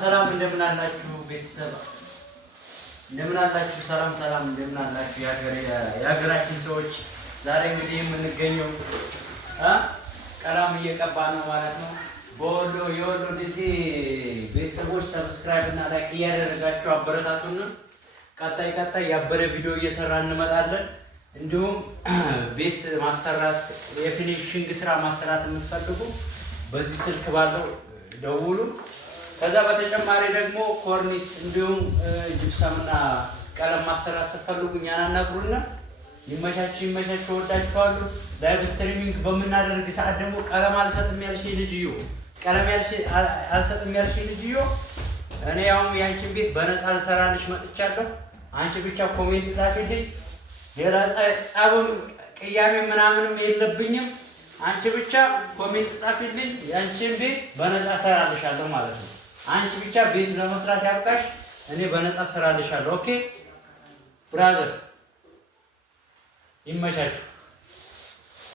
ሰላም እንደምን አላችሁ ቤተሰብ? እንደምን አላችሁ? ሰላም እንደምን አላችሁ የሀገራችን ሰዎች? ዛሬ እንግዲህ የምንገኘው ቀለም እየቀባ ነው ማለት ነው። በወሎ የወሎ ዲሲ ቤተሰቦች ሰብስክራይብ እና ላይክ እያደረጋችሁ አበረታቱን። ቀጣይ ያበረ ቪዲዮ እየሰራ እንመጣለን። እንዲሁም ቤት ማሰራት የፊኒሺንግ ስራ ማሰራት የምትፈልጉ በዚህ ስልክ ባለው ደውሉ። ከዛ በተጨማሪ ደግሞ ኮርኒስ እንዲሁም ጅፕሰምና ቀለም ማሰራት ስትፈልጉ እኛን አናግሩና ይመቻችሁ። ወዳችኋለሁ። ላይቭ ስትሪሚንግ በምናደርግ ሰዓት ደግሞ ቀለም አልሰጥም ያልሽ ልጅዮ እኔ ያውም ያንቺን ቤት በነፃ ልሰራልሽ መጥቻለሁ። አንቺ ብቻ ኮሜንት ጻፊልኝ። ሌላ ጻብም ቅያሜ ምናምንም የለብኝም። አንቺ ብቻ ኮሜንት ጻፊልኝ። ያንቺን ቤት በነፃ ሰራልሻለሁ ማለት ነው። አንቺ ብቻ ቤት ለመስራት ያብቃሽ። እኔ በነፃ ሰራልሻለሁ። ኦኬ ብራዘር፣ ይመቻችሁ።